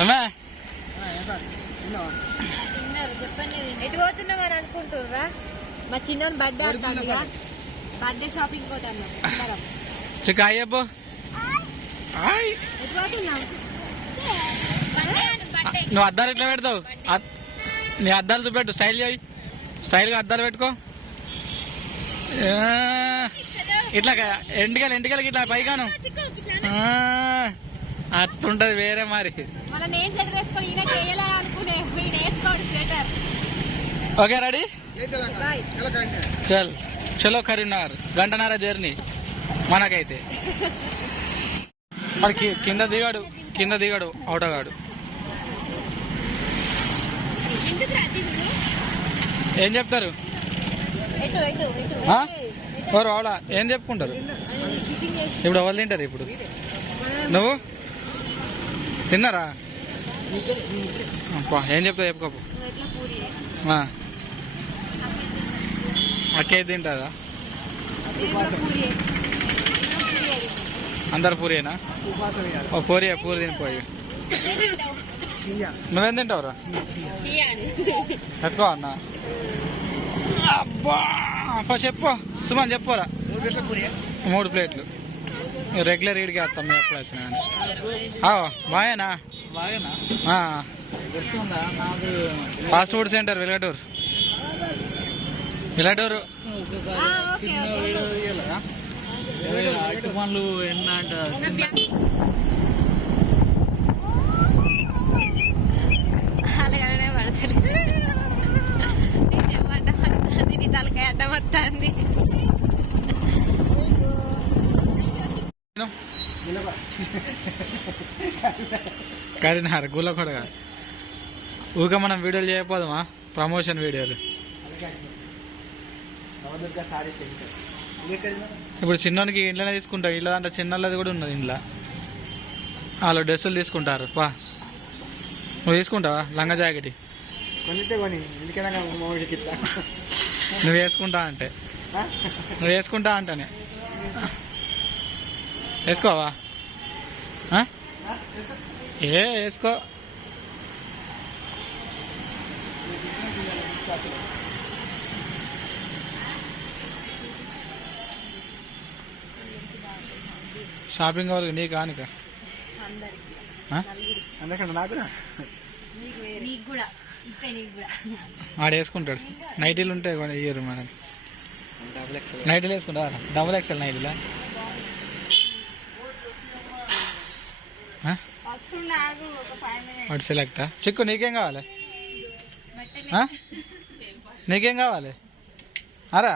అమ్మా ఎటు పోతున్నామని అనుకుంటుర్రా? మా చిన్న బర్త్డే అవుతుంది, బర్త్డే షాపింగ్ పోతాం. చికాయబ్బో ఎటు పోతున్నాం? నువ్వు అద్దాలు ఎట్లా పెడతావు? నీ అద్దాలు చూపెట్టు, స్టైల్గా అద్దాలు పెట్టుకో. ఇట్లా ఎంటికలకి ఇట్లా పైగాను అట్లుంటది వేరే మరి. ఓకే రెడీ చల్ చలో కరీంనగర్ గంటన్నర జర్నీ మనకైతే. మరి కింద దిగాడు ఆటోగాడు. ఏం చెప్తారు ఎవరు ఆవిడ ఏం చెప్పుకుంటారు? ఇప్పుడు ఎవరు తింటారు? ఇప్పుడు నువ్వు తిన్నారా? ఏం చెప్తావు చెప్పుకోపు. అక్కే తింటారా? అందరు పూరేనా? పూరి తినిపోయి. నువ్వేం తింటావురా? ఎత్తుకో అన్న. అబ్బా చెప్పు సుమన్ చెప్పురా. 3 ప్లేట్లు రెగ్యులర్ ఈడికి వస్తాం మేము ఎప్పుడు వచ్చినా కానీ. బాగేనా? Fast food center Velagaturu. పనులు ఎన్నంట అలాగనే పడతలేదు. నీ తలకాయ అడ్డం వస్తుంది. కరీంనగర్ గుల్లకొండ కాదు. ఊరికే మనం వీడియోలు చేయకపోదామా? ప్రమోషన్ వీడియోలు. ఇప్పుడు చిన్నోనికి ఇంట్లోనే తీసుకుంటావు. ఇళ్ళ అంటే చిన్నది కూడా ఉన్నది ఇంట్లో. వాళ్ళు డ్రెస్సులు తీసుకుంటారు. నువ్వు తీసుకుంటావా? లంగా జాకెట్ నువ్వు వేసుకుంటా అంటేనే వేసుకోవా? వేసుకో. షాపింగ్ వాళ్ళకి నీ కానిక ఆడేసుకుంటాడు. నైటీలు ఉంటాయి ఇయ్యరు మనకి. నైటీలు వేసుకుంటారా? డబుల్ ఎక్స్ఎల్ నైటీలా? వాడు సెలెక్టా? చిక్కు నీకేం కావాలి? నీకేం కావాలి? అరా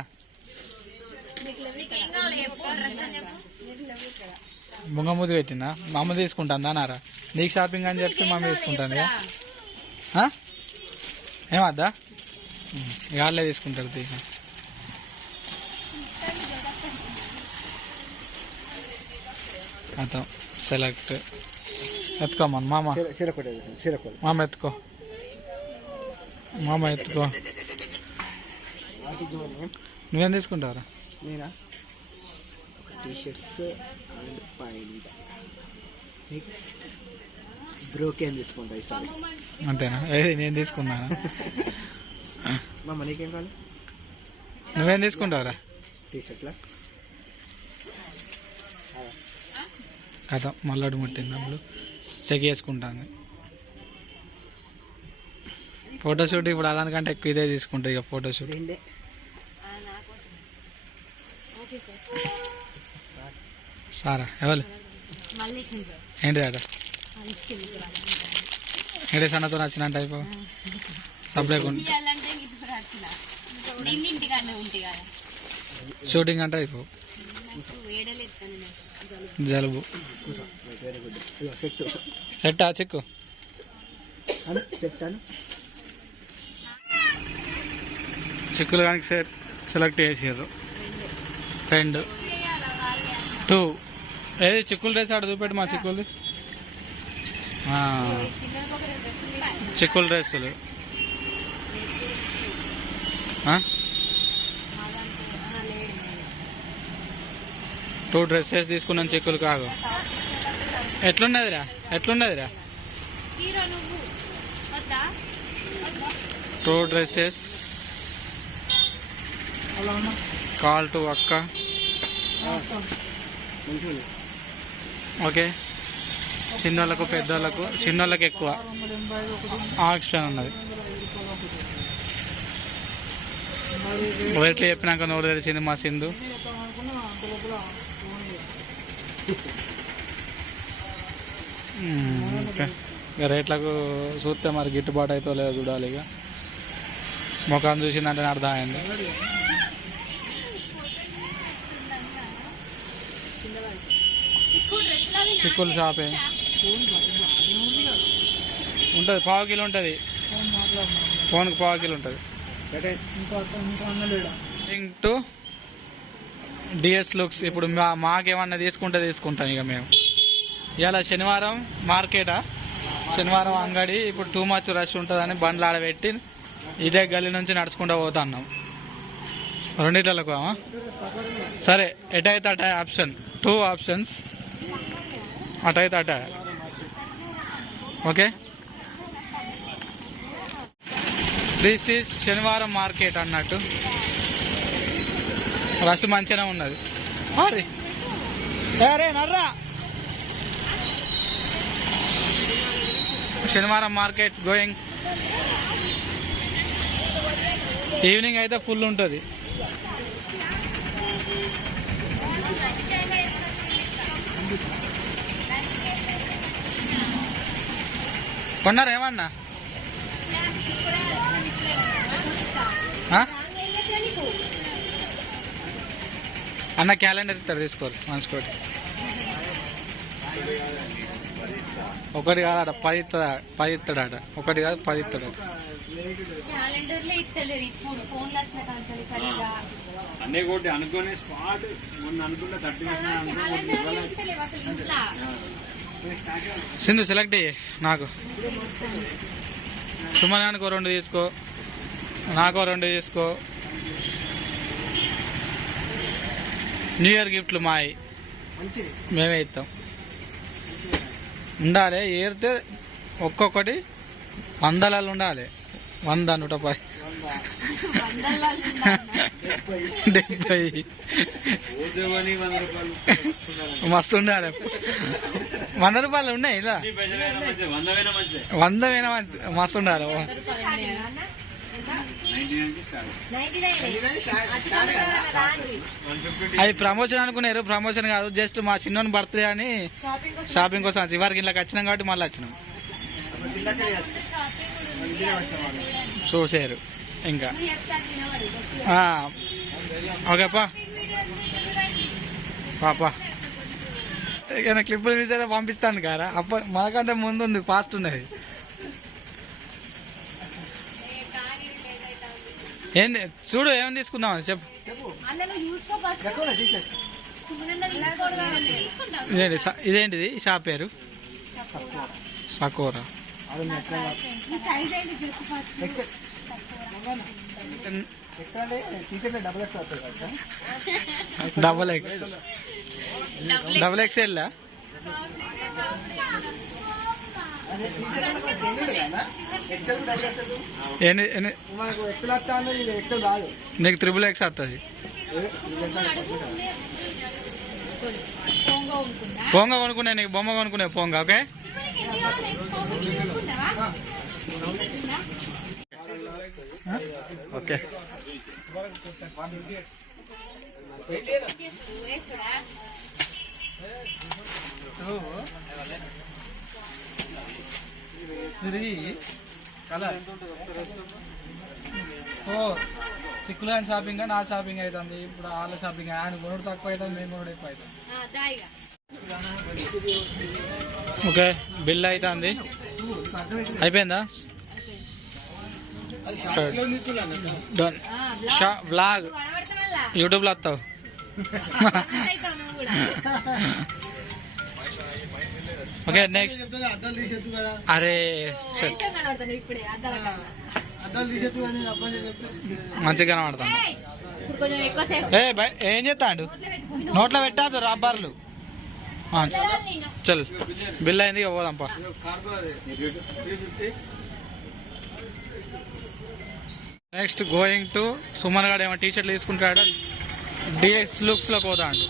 బొంగమూతి పెట్టినా మా అమ్మ తీసుకుంటాను అన్నారా? నీకు షాపింగ్ అని చెప్పి మా అమ్మ తీసుకుంటాను. ఏమద్దా? వాళ్ళే తీసుకుంటారు. తీసి అర్థం సెలెక్ట్ ఎత్తుకోమను మామ. ఎత్తుకో మామ ఎత్తుకో. నువ్వేం తీసుకుంటావురా? నేనా టీషర్ట్స్ అండ్ పాయింట్ బ్రోకేన్ తీసుకుంటా ఈసారి. అంతేనా? ఏది నేను తీసుకున్నాను. మా మనీకేం కావాలి? నువ్వేం తీసుకుంటావురా? టీషర్ట్లా కదా మళ్ళీ ముట్టింది. అప్పుడు చెక్ చేసుకుంటాను. ఫోటోషూట్ ఇప్పుడు అలానికంటే ఎక్కువ ఇదే తీసుకుంటుంది ఇక ఫోటోషూట్. సారా ఎవరు ఏంటి అట? ఏంటి సన్నతో నచ్చినట్టు అయిపో సప్లై షూటింగ్ అంటే అయిపో. జలుబు సెట్టా చిక్కు? చిక్కులు కానీ సెలెక్ట్ చేసారు. ఫ్రెండ్ 2 ఏది చిక్కులు డ్రెస్ ఆడ చూపెట్టు. మా చిక్కులు డ్రెస్సులు 2 డ్రెస్సెస్ తీసుకున్నాను చిక్కులు. కాగు ఎట్లున్నదిరా? హీరో నువ్వు వద్దా వద్దా 2 డ్రెస్సెస్ కాల్ టు అక్క. మంచిగా ఓకే, చిన్నోళ్ళకు పెద్దోళ్ళకు, చిన్నోళ్ళకి ఎక్కువ ఆప్షన్ ఉన్నది. రేట్లు చెప్పినాక నోరు తెలిసింది మా సింధు. ఓకే, ఇక రేట్లకు చూస్తే మరి గిట్టుబాటు అవుతో లేదో చూడాలి. ఇక ముఖం చూసిందంటే అర్థమైంది. చిక్కులు షాపే ఉంటుంది, పావు కిలో ఉంటుంది. ఫోన్కి పావు కిలో ఉంటుంది. To DS looks. ఇప్పుడు మాకేమన్నా తీసుకుంటాం ఇక మేము. ఇవాళ శనివారం మార్కెటా, శనివారం అంగడి. ఇప్పుడు టూ మచ్ రష్ ఉంటుందని బండ్లు ఆడబెట్టి ఇదే గల్లీ నుంచి నడుచుకుంటూ పోతున్నాం. రెండిట్లకు సరే, ఎటైతే అట ఆప్షన్, 2 ఆప్షన్స్, అటైతే అట. ఓకే, దిస్ ఈజ్ శనివారం మార్కెట్ అన్నట్టు. రష్ మంచిగా ఉన్నది. అరే నర్రా, శనివారం మార్కెట్ గోయింగ్. ఈవినింగ్ అయితే ఫుల్ ఉంటుంది. కొన్నారా ఏమన్నా? అన్న క్యాలెండర్ ఇస్తారు, తీసుకోరు మనసుకోటి. ఒకటి కాదట 10 ఇస్తాడట. ఒకటి కాదు 10 ఇస్తాడట. అన్నీ కొట్టి అనుకునే స్పాట్ మొన్న అనుకుంటే 30 సింధు సెలెక్ట్ అయ్యి. నాకు సుమనానికి 2 తీసుకో, నాకు 2 తీసుకో. న్యూ ఇయర్ గిఫ్ట్లు మాయి, మేమే ఇస్తాం. ఉండాలి ఏరితే ఒక్కొక్కటి 100లలో ఉండాలి. 100, 110, 70 మస్తు ఉండాలి. 100 రూపాయలు ఉన్నాయి ఇలా, 100 వేల మస్తు ఉండాలి. అది ప్రమోషన్ అనుకున్నారు, ప్రమోషన్ కాదు, జస్ట్ మా చిన్న బర్త్డే అని షాపింగ్ కోసం ఇవరికి ఇళ్ళకి వచ్చినాం కాబట్టి మళ్ళీ వచ్చినాం. చూసారు ఇంకా. ఓకేపా పాపా, ఏమైనా క్లిప్పులు మిస్ అయితే పంపిస్తాను కదా. మనకంటే ముందు ఉంది, ఫాస్ట్ ఉన్నది. ఏంది చూడు, ఏమైనా తీసుకుందాం చెప్పు. ఇదేంటిది షాప్ పేరు? సకోరా. డబల్ ఎక్స్ఎల్ నీకు 3XX వస్తుంది. పోంగ కొనుక్కునే, నీకు బొమ్మ కొనుక్కునే పోంగ. Okay, okay. చిక్కులు అని షాపింగ్, నా షాపింగ్ అవుతుంది. ఇప్పుడు వాళ్ళ షాపింగ్, ఆయన కొనుడు తక్కువ అవుతుంది, మేము కొనుడు ఎక్కువ అవుతుంది. ఓకే, బిల్ అవుతుంది. అయిపోయిందా? డన్. బ్లాగ్ యూట్యూబ్లో వస్తావు. Okay, next. అరే మంచిగా కనబడతాను. ఏం చేస్తాడు? నోట్లో పెట్టాదు రబ్బర్లు. చల్ బిల్ అయింది ఇక పోదాంపా. నెక్స్ట్ గోయింగ్ టు సుమన్ గారు ఏమో టీ షర్ట్లు తీసుకుంటాడు. డిఎస్ లుక్స్ లో పోతా అండి.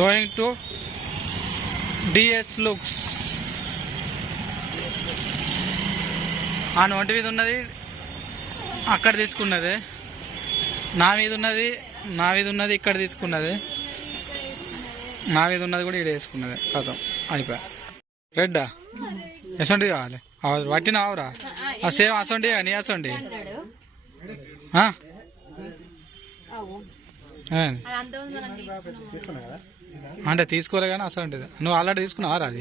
Going to DS looks. ఆ ఒంటి మీద ఉన్నది అక్కడ తీసుకున్నది, నా మీద ఉన్నది ఇక్కడ తీసుకున్నది, నా మీద ఉన్నది కూడా ఇక్కడ వేసుకున్నది. కథం అయిపోయా. రెడ్డా ఎసొంటి కావాలి వట్టిన ఆవురా సేమ్ అసొంటి నీ అసొంటి అంటే తీసుకోలే కానీ అసొంటిది. నువ్వు ఆల్రెడీ తీసుకున్నావా అది?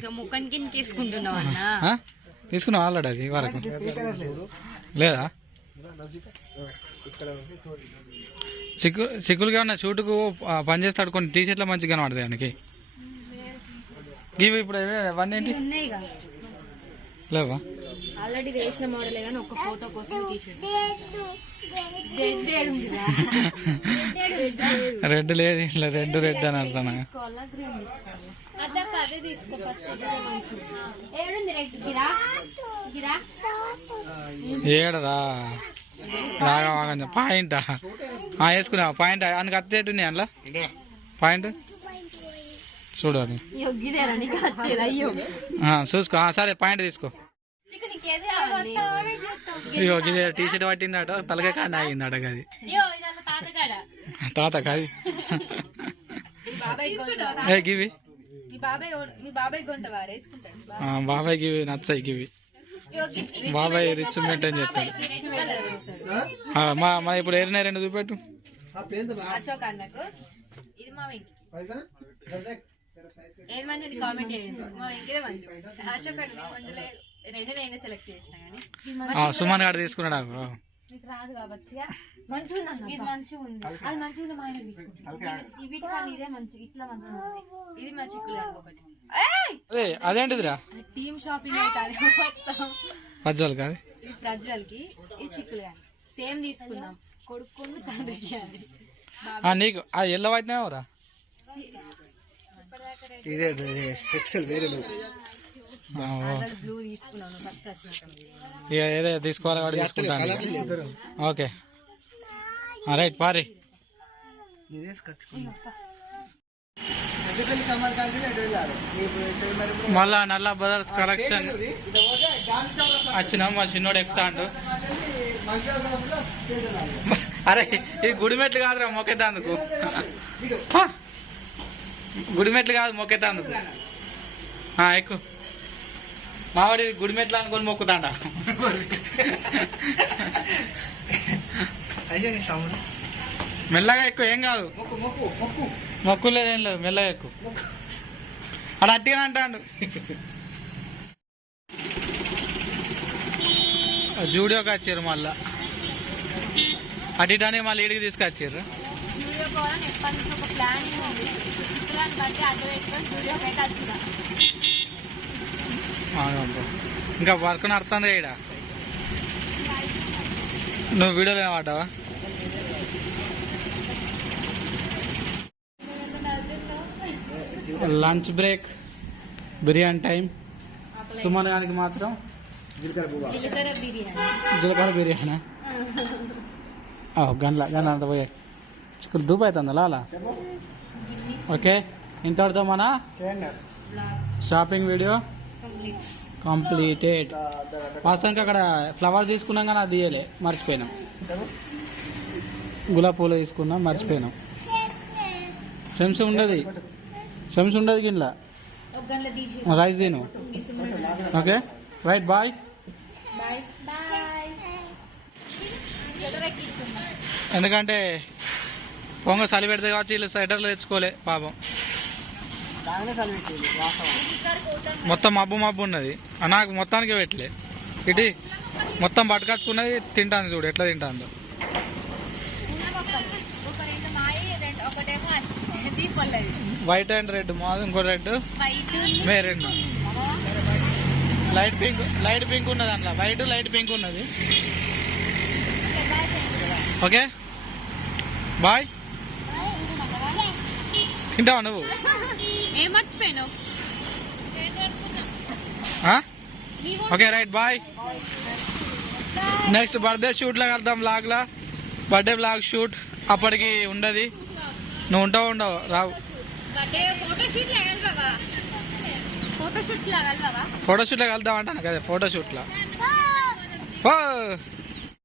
తీసుకున్నావు ఆల్రెడీ అది వరకు లేదా? చిక్కులుగా ఉన్న షూటుకు పని చేస్తాడు. కొన్ని టీ షర్ట్లు మంచిగా కనబడతాయి ఆయనకి. ఇవి ఇప్పుడు అవన్నీ ఏంటి లేవా? ఆల్రెడీ వేసిన మోడలే కానీ ఒక ఫోటో కోసం టీ-షర్ట్. రెడ్ లేదు ఇట్లా రెడ్ అని అర్థం. ఏడరా రాగా పాయింట్ వేసుకున్నావా? పాయింట్ ఆయనకు అత్తేట్టున్నాయి అందులో పాయింట్ చూడాలి చూసుకో. సరే పాయింట్ తీసుకో. ఇగో గిదే టీ షర్ట్ పట్టిందట తలకాయ కాడ ఆగిందట. అది తాత కాదు గివి బాబాయ్ గివి నచ్చాయి. గివి బాబాయ్ రిచ్ మెయింటైన్ చేస్తాడు. మా ఇప్పుడు ఏరినాయి రెండు చూపెట్టు. అశోక్ అన్నకు ఇది మా వెంకి ఏది మంచిది కామెంట్ చేయండి. మా వెంకిదే మంచి. అశోక్ అన్న మంచిగా రెండు నేనే సెలెక్ట్ చేసిన కానీ సుమన్ గారు తీసుకున్నాడు. మీకు రాదు కాబట్టి మంచిగా ఉంది. ఇది మంచిగా ఉంది. అది మంచిగా ఉంది. మా ఆయన తీసుకుంటాం. వీటికన్నా ఇదే మంచి ఇట్లా మంచిగా ఉంది. ఇది మా చిక్కులు ఒకటి. అదే అదేంటిదిరా టీమ్ షాపింగ్ అయితే పజ్జాలు కాదు ఇది గజ్వల్ కి ఇది చిక్కులు కానీ సేమ్ తీసుకున్నాం. కొడుకుని తండ్రికి అది నీకు ఆ ఎల్లో వైట్ రా ఇదే ఎక్సెల్ వేరే బ్లూ తీసుకున్నాను ఫస్ట్ వచ్చినప్పుడు. ఇక ఏదో తీసుకోవాలి కాబట్టి తీసుకుంటాను. ఓకే రైట్ పారి. మళ్ళా నల్ల బ్రదర్స్ కలెక్షన్ వచ్చినాం. మా చిన్నోడు ఎక్కుతాండు. అరే ఇది గుడిమెట్లు కాదురా మొక్కేతాందుకు. గుడిమెట్లు కాదు మొక్కేతాందుకు. ఎక్కువ మావాడి గుడిమెట్లు అనుకొని మొక్కుతాండ. మెల్లగా ఎక్కువ ఏం కాదు. మొక్కు లేదు ఏం లేదు. మెల్లగా ఎక్కువ అలా అట్టిగా అంటాడు. జూడియోకి వచ్చారు మళ్ళా అడిటానికి మళ్ళీ ఈడికి తీసుకొచ్చారు. ఇంకా వర్క్ నడుతుంది ఈడ. నువ్వు వీడియోలో ఏమంటావా? Lunch break biryani time. Suman గారికి మాత్రం జీలకర్ర బిర్యానీ గంట అంత పోయాడు. చిక్కులు దూపు అవుతుంది అలా. ఓకే ఇంతటితో మన షాపింగ్ వీడియో కంప్లీటెడ్. వాస్తవానికి అక్కడ ఫ్లవర్స్ తీసుకున్నాం కానీ అది తీయలే, మర్చిపోయినాం. గులాబీ పూలు తీసుకున్నాం, మర్చిపోయినాం. చెంచు ఉండదు గిన్నెలా. రైస్ తిను. Okay right bye. ఎందుకంటే పొంగ చలి పెడితే కావచ్చు వీళ్ళు స్వెటర్లు తెచ్చుకోలే పాపం. మొత్తం మబ్బు ఉన్నది. నాకు మొత్తానికి పెట్టలే. ఇటు మొత్తం పట్టుకొచ్చుకున్నది తింటాను. చూడు ఎట్లా తింటాందో. వైట్ అండ్ రెడ్ మాది. ఇంకో రెడ్ మెరూన్ లైట్ పింక్ ఉన్నది. అందులో వైట్ లైట్ పింక్ ఉన్నది. Okay boy. తింటావా నువ్వు? ఏం మర్చిపోయినావు? Okay right boy. Next birthday shoot లా కలుద్దాం, బ్లాగ్ లా, బర్త్డే బ్లాగ్ షూట్. అప్పటికి ఉండదు, నువ్వు ఉండవు రావు. ఫోటోషూట్ లా ఫోటోషూట్ లా కలుద్దాం అంటాను కదా, ఫోటోషూట్ లా.